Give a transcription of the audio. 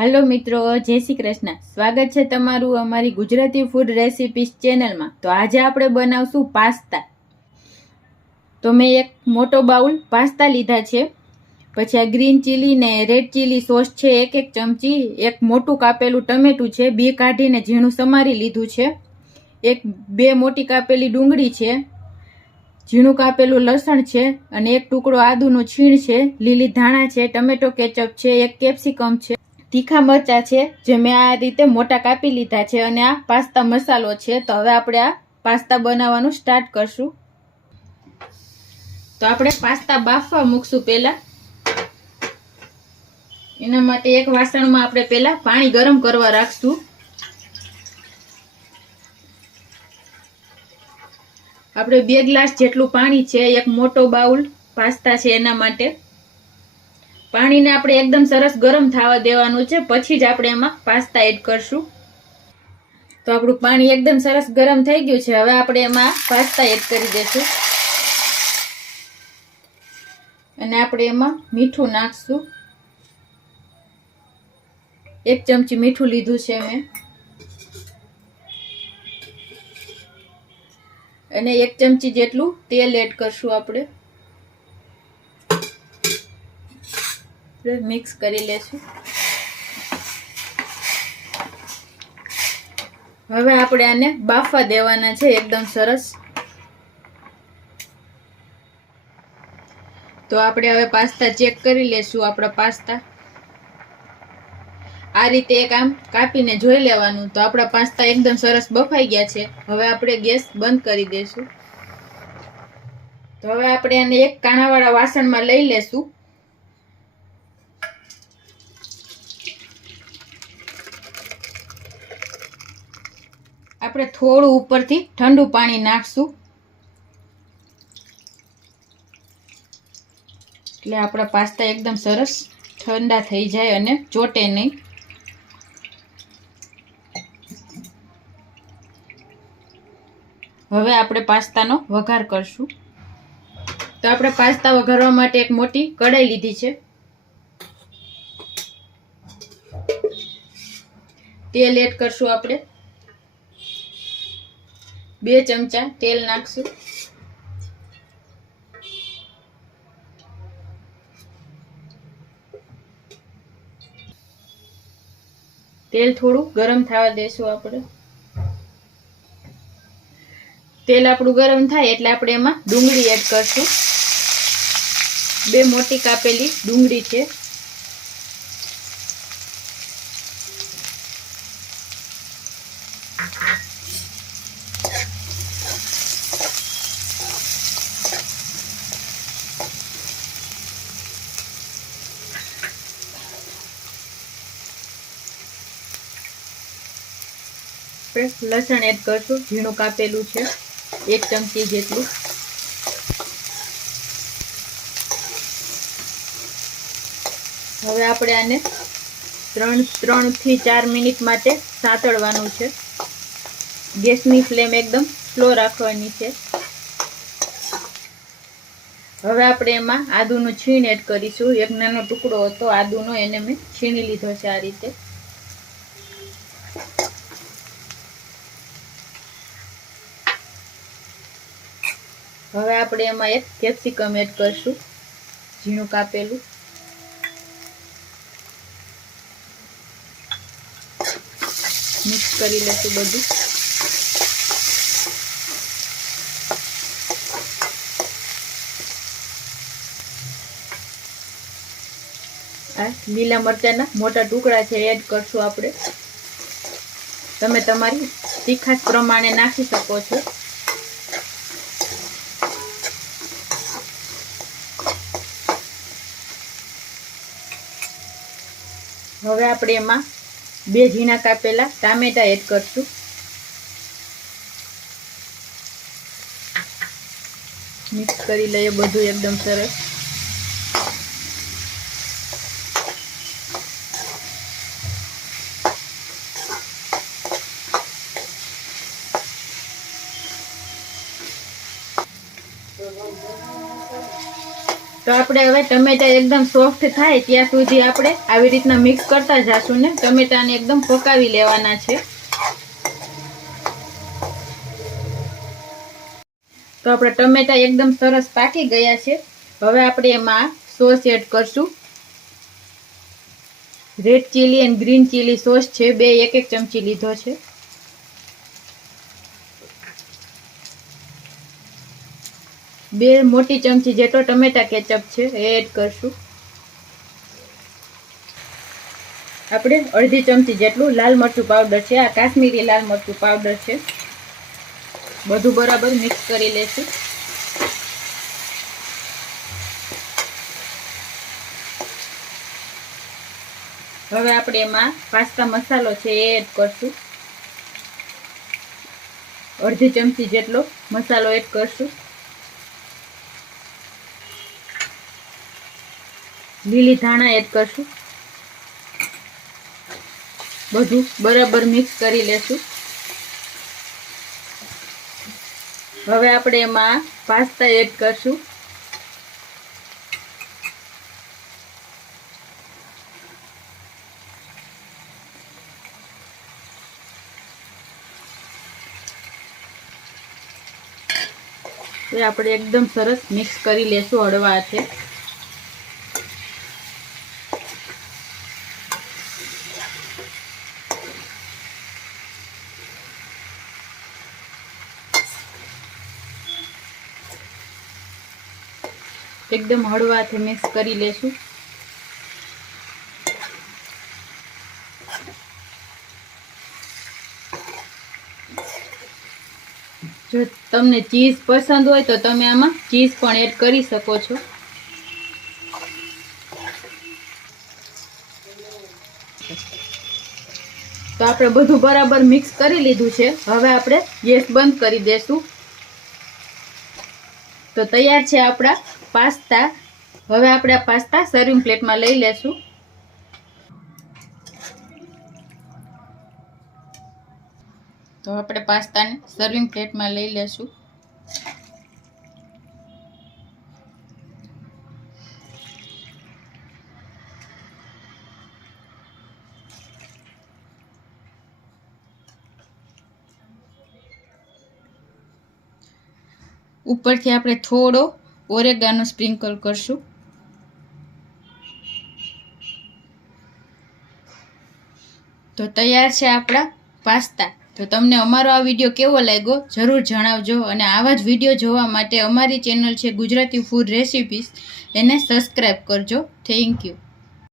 Hello मित्रों, जय श्री कृष्ण। स्वागत है तमारू अमारी गुजराती फूड रेसिपीज चेनल में। तो आज आपणे बनावशुं पास्ता। तो मैं एक मोटो बाउल पास्ता लीधा छे, पछी आ ग्रीन चिली ने रेड चिली सॉस छे एक चमची, एक मोटू कापेलू टमेटू छे, बी काढीने झीणुं समारी लीधुं छे, एक बे मोटी कापेली डूंगળી छे, झीणुं कापेલું લસણ છે અને એક ટુકડો આદુનું છીણ છે, લીલી ધાણા છે, ટમેટો કેચઅપ છે, એક કેપ્સિકમ છે, तीखा मरचा है जो मैं आ रीते मोटा कापी लीधा है और आ पास्ता मसालो है। तो हवे आपणे आ पास्ता बनाववानुं स्टार्ट करशुं। तो आपणे पास्ता बाफवा मूकशुं। पहेला एना माटे एक वासणमां आपणे पहेला पाणी गरम करवा राखशुं। आपणे 2 ग्लास जेटलुं पाणी छे, एक मोटो बाउल पास्ता छे एना माटे। पाणी ने आपणे एकदम सरस गरम थवा देवानुं छे, पछी ज आपणे एमां पास्ता एड करशुं। तो आपणुं पाणी एकदम सरस गरम थई गयुं छे। हवे आपणे एमां पास्ता एड करी देशुं अने आपणे एमां मीठुं नाखशुं। 1 चमची मीठुं लीधुं छे मैं अने 1 चमची जेटलुं तेल एड करशुं। आपणे मिक्स करी लेशुं। हवे आपणे आने बाफवा देवाना छे एकदम सरस। तो आपणे हवे पास्ता चेक करी लेशुं। आपणा पास्ता आ रीते एक आम कापीने जोई लेवानुं। तो आपणा पास्ता एकदम सरस बफाई गया छे। हवे आपणे गैस बंद करी देशुं। तो हवे आपणे आने एक काणावाळा वासणमां लई लेशुं। આપણે થોડું ઉપરથી ઠંડુ પાણી નાખશું એટલે આપણા પાસ્તા એકદમ સરસ ઠંડા થઈ જાય અને ચોટે નહીં। હવે આપણે પાસ્તાનો વઘાર કરશું। તો આપણે પાસ્તા વઘારવા માટે એક મોટી કઢાઈ લીધી છે। તેલ એડ કરશું। આપણે 2 चमचा तेल नाखशुं। तेल थोड़ું गरम थवा देशुं। આપણે तेल આપણું ગરમ થાય એટલે આપણે એમાં ડુંગળી એડ કરશું। 2 મોટી કાપેલી ડુંગળી છે। लसण एड करशुं, झीणुं कापेलुं छे 1 चमची जेटलुं। हवे आपणे आने 3 થી 4 मिनिट माटे सातळवानुं छे। गैसनी फ्लेम एकदम स्लो राखवानी छे। हवे आपणे एमां आदुनुं छीण एड करीशुं। एक नानो टुकड़ो हतो आदुनो, एने मैं छीणी लीधो छे आ रीते। હવે આપણે એમાં એક કેપ્સિકમ એડ કરશું, ઝીણું કાપેલું। મિક્સ કરી લેશું બધું। આ લીલા મરચાના મોટા ટુકડા છે એડ કરશું આપણે। તમે તમારી તીખાશ પ્રમાણે નાખી શકો છો। હવે આપણે એમાં 2 ઝીણા કાપેલા ટામેટા એડ કરશું। મિક્સ કરી લઈએ બધું એકદમ સરસ। તો તો આપણે હવે ટમેટા એકદમ સોફ્ટ થાય ત્યાં સુધી આપણે આવી રીતના મિક્સ કરતા જઈશું ને ટમેટાને એકદમ પકાવી લેવાના છે. તો આપણે ટમેટા એકદમ સરસ પાકી ગયા છે. હવે આપણે એમાં સોસ એડ કરશું. રેડ ચીલી અને ગ્રીન ચીલી સોસ છે, બે એક ચમચી લીધો છે. બે મોટી ચમચી જેટલો ટમેટા કેચઅપ છે એ એડ કરશું. આપણે અડધી ચમચી જેટલું લાલ મરચું પાવડર છે, આ કાશ્મીરી લાલ મરચું પાવડર છે. બધું બરાબર મિક્સ કરી લેશું. હવે આપણે એમાં પાસ્તા મસાલો છે એ એડ કરશું. અડધી ચમચી જેટલો મસાલો એડ કરશું. લીલી ધાણા એડ કરશું. બધું બરાબર મિક્સ કરી લેશું. હવે આપણે એમાં પાસ્તા એડ કરશું. એ આપણે એકદમ સરસ મિક્સ કરી લેશું હળવા હાથે. એકદમ હળવા હાથે મિક્સ કરી લેશું. જો તમને ચીઝ પસંદ હોય તો તમે આમાં ચીઝ પણ એડ કરી શકો છો. તો આપણે બધું બરાબર મિક્સ કરી લીધું છે. હવે આપણે ગેસ બંધ કરી દેશું. તો તૈયાર છે આપણા પાસ્તા. હવે આપણે આ પાસ્તા સર્વિંગ પ્લેટમાં લઈ લેશું. તો આપણે પાસ્તાને સર્વિંગ પ્લેટમાં લઈ લેશું. ઉપરથી આપણે થોડો ઓરેગાનો સ્પ્રિંકલ કરશું. તો તૈયાર છે આપણા પાસ્તા. તો તમને અમારો આ વિડીયો કેવો લાગ્યો જરૂર જણાવજો. અને આવા જ વિડીયો જોવા માટે અમારી ચેનલ છે ગુજરાતી ફૂડ રેસિપીસ, એને સબસ્ક્રાઈબ કરજો. Thank you.